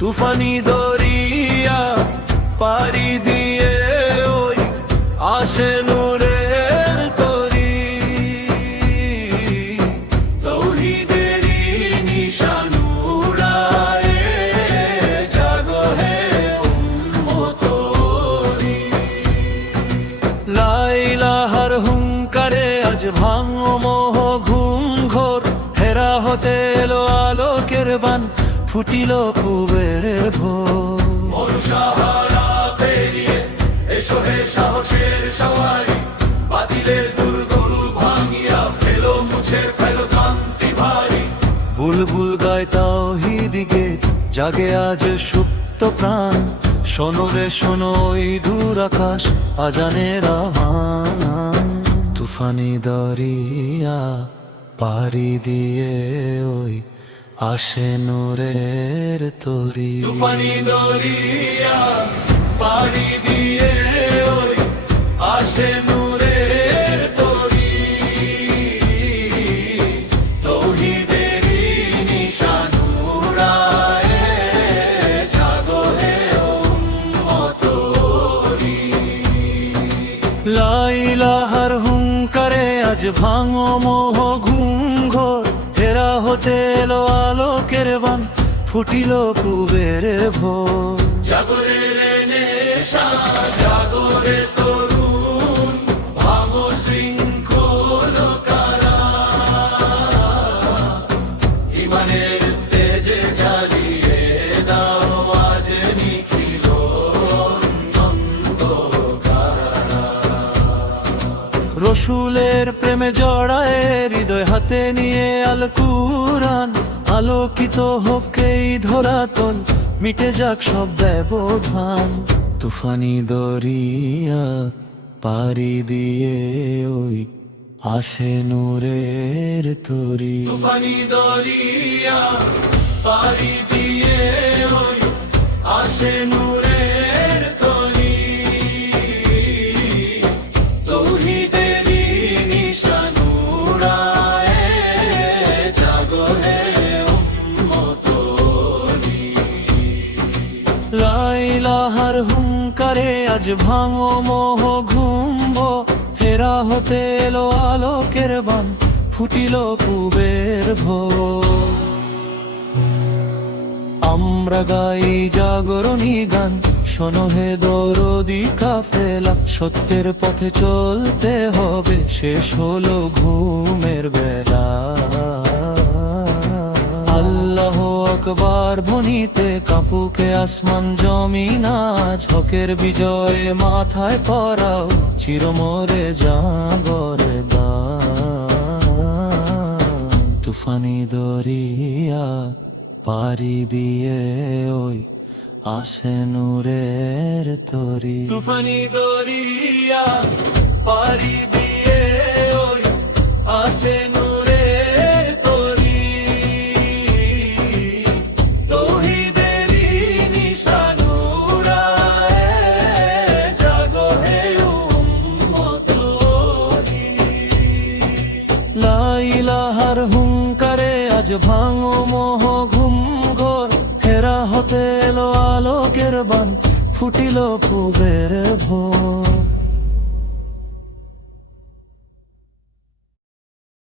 তুফানি দরিয়া পাড়ি দিয়ে ওই আসে নূরের তরি, তৌহিদেরই নিশান উড়ায়ে জাগো হে উম্মতরি। লা ইলাহার হুঙ্কারে আজ ভাঙো মোহ ঘুম ঘোর, হেরা হতে এলো আলোকের বান, ফুটিল পূবের ভোর। মরুসাহারা পেরিয়ে এসো হে সাহসের সওয়ারি, বাতিলের দুর্গরু ভাঙিয়া ফেলো মুছে ফেলো ক্লান্তি ভারী। বুলবুল গায় তাওহীদ গীত, জাগে আজ সুপ্ত প্রাণ, শোনো রে শোনো ওই দূর আকাশ আজানের আহ্বান। তুফানি দরিয়া পাড়ি দিয়ে ওই আসে নূরের তরি, তুফানি দরিয়া পাড়ি দিয়ে ওই আসে নূরের তরি, তৌহিদেরই নিশান উড়ায়ে জাগো হে উম্মতরি। লা ইলাহার হুঙ্কারে আজ ভাঙো মোহ ঘুম ঘোর, হেরা হতে এলো আলোকের বান, ফুটিল পূবের ভোর। জাগরে রে নেশা জাগরে তরুণ, ভাঙো শৃঙ্খল কারা, ইমানের তেজে জ্বালিয়ে দাও আজ নিখিল অন্ধকারা। রসুলের প্রেমে জড়ায় হৃদয় হাতে নিয়ে আল কুরআন, আলোকিত হোক এই ধরাতল, মিটে যাক সব ব্যবধান। তুফানি দরিয়া পাড়ি দিয়ে ওই আসে নূরের তরি, তুফানি দরিয়া পাড়ি দিয়ে ওই আসে নূরের তরি, তৌহিদেরই নিশান উড়ায়ে জাগো হে উম্মতরি। লা ইলাহার হুঙ্কারে আজ ভাঙো মোহ ঘুম, হেরা হতে এলো আলোকের বান, ফুটিল পূবের ভোর। আমরা গাই জাগরণী গান, শোনো হে দরদি কাফেলা, সত্যের পথে চলতে হবে, শেষ হলো ঘুমের বেলা। আল্লাহ আকবার ধ্বনিতে কাঁপুকে আসমান জমিন, আজ হকের বিজয়ে মাথায় পরাও চিরমরে জাগরে দান। তুফানি দরিয়া পাড়ি দিয়ে ওই আসে নূরের তরি, তুফানি দরিয়া পাড়ি দিয়ে ওই আসে নূরের তরি, তৌহিদেরই নিশান উড়ায়ে জাগো হে উম্মতরি। লা ইলাহার হুঙ্কারে আজ ভাঙো মোহ ঘুম ঘোর, হেরা হতে এলো আলোকের বান, ফুটিল পূবের ভোর।